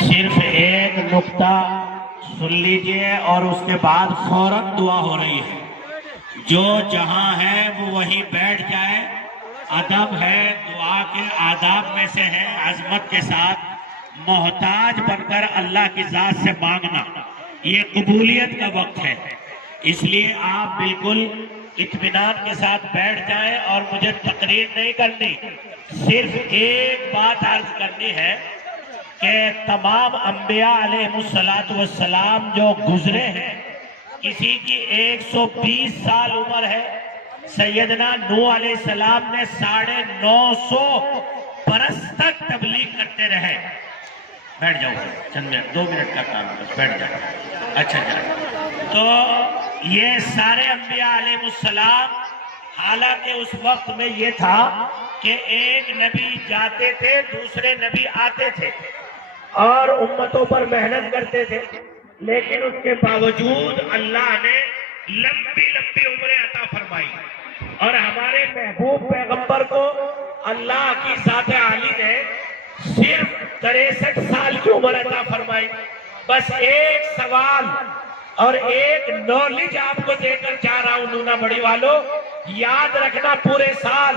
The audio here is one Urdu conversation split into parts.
صرف ایک نقطہ سن لیجئے اور اس کے بعد فوراً دعا ہو رہی ہے. جو جہاں ہے وہ وہیں بیٹھ جائے. ادب ہے، دعا کے آداب میں سے ہے عظمت کے ساتھ محتاج بن کر اللہ کی ذات سے مانگنا. یہ قبولیت کا وقت ہے، اس لیے آپ بالکل اطمینان کے ساتھ بیٹھ جائیں. اور مجھے تقریر نہیں کرنی، صرف ایک بات عرض کرنی ہے کہ تمام انبیاء علیہ السلام جو گزرے ہیں، کسی کی 120 سال عمر ہے. سیدنا نوح علیہ السلام نے 950 برس تک تبلیغ کرتے رہے. بیٹھ جاؤ، چند منٹ، 2 منٹ کا کام ہے، بس بیٹھ جاؤ. اچھا تو یہ سارے انبیاء علیہ السلام، حالانکہ اس وقت میں یہ تھا کہ ایک نبی جاتے تھے، دوسرے نبی آتے تھے اور امتوں پر محنت کرتے تھے، لیکن اس کے باوجود اللہ نے لمبی لمبی عمریں عطا فرمائی. اور ہمارے محبوب پیغمبر کو اللہ کی ذات عالی نے صرف 63 سال کی عمر عطا فرمائی. بس ایک سوال اور ایک نالج آپ کو دے کر جا رہا ہوں نونا بڑی والوں، یاد رکھنا پورے سال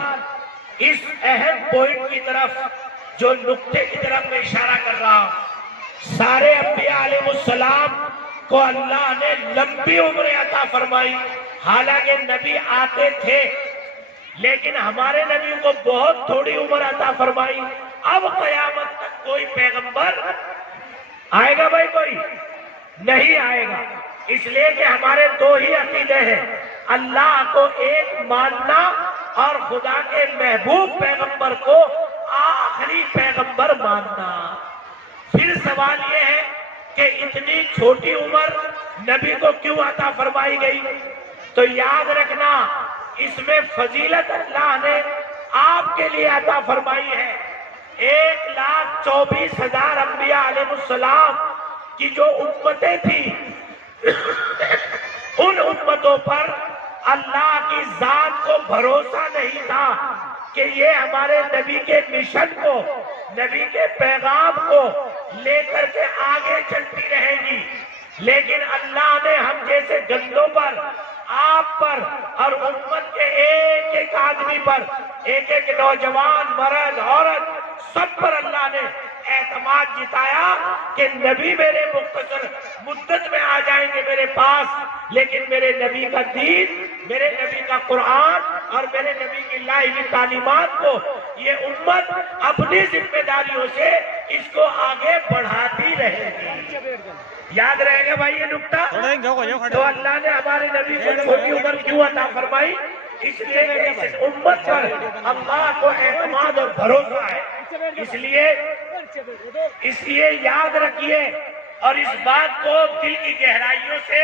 اس اہم پوائنٹ کی طرف، جو نقطے کی طرف میں اشارہ کر رہا ہوں. سارے انبیاء علیہ السلام کو اللہ نے لمبی عمریں عطا فرمائی، حالانکہ نبی آتے تھے، لیکن ہمارے نبی کو بہت تھوڑی عمر عطا فرمائی. اب قیامت تک کوئی پیغمبر آئے گا بھائی؟ کوئی نہیں آئے گا. اس لیے کہ ہمارے 2 ہی عقیدے ہیں، اللہ کو ایک ماننا اور خدا کے محبوب پیغمبر کو آخری پیغمبر ماننا. پھر سوال یہ ہے کہ اتنی چھوٹی عمر نبی کو کیوں عطا فرمائی گئی؟ تو یاد رکھنا اس میں فضیلت اللہ نے آپ کے لیے عطا فرمائی ہے. 1,24,000 انبیاء علیہ السلام کی جو امتیں تھیں، ان امتوں پر اللہ کی ذات کو بھروسہ نہیں تھا کہ یہ ہمارے نبی کے مشن کو، نبی کے پیغام کو لے کر کے آگے چلتی رہے گی. لیکن اللہ نے ہم جیسے گندوں پر، آپ پر اور امت کے ایک ایک آدمی پر، ایک ایک نوجوان، مرد، عورت، سب پر اللہ نے اعتماد جتایا کہ نبی میرے مختصر مدت میں آ جائیں گے میرے پاس، لیکن میرے نبی کا دین، میرے نبی کا قرآن اور میرے نبی کی لائی ہوئی تعلیمات کو یہ امت اپنی ذمہ داریوں سے اس کو آگے بڑھاتی رہے گی. یاد رہے گا بھائی یہ نکتہ؟ تو اللہ نے ہمارے نبی کو چھوٹی عمر کیوں عطا فرمائی؟ اس لیے کہ اس امت پر اللہ کو اعتماد اور بھروسہ ہے. اس لیے یاد رکھیے اور اس بات کو دل کی گہرائیوں سے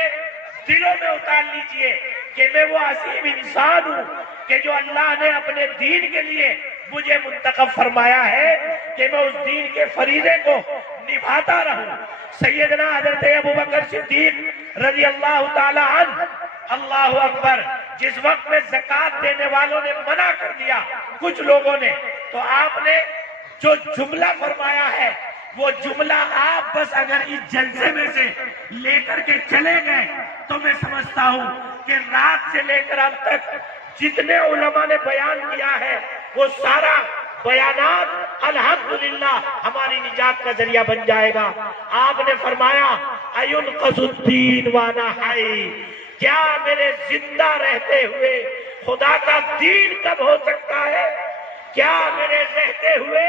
دلوں میں اتار لیجئے کہ میں وہ عظیم انسان ہوں کہ جو اللہ نے اپنے دین کے لیے مجھے منتخب فرمایا ہے کہ میں اس دین کے فریضے کو نبھاتا رہوں. سیدنا حضرت ابوبکر صدیق رضی اللہ تعالی عنہ، اللہ اکبر، جس وقت میں زکوٰۃ دینے والوں نے منع کر دیا کچھ لوگوں نے، تو آپ نے جو جملہ فرمایا ہے، وہ جملہ آپ بس اگر اس جلسے میں سے لے کر کے چلے گئے تو میں سمجھتا ہوں کہ رات سے لے کر اب تک جتنے علماء نے بیان کیا ہے وہ سارا بیانات الحمدللہ ہماری نجات کا ذریعہ بن جائے گا. آپ نے فرمایا اَيُنْقَذُ الدِّينُ وَأَنَا حَيٌّ، کیا میرے زندہ رہتے ہوئے خدا کا دین کب ہو سکتا ہے؟ کیا میرے رہتے ہوئے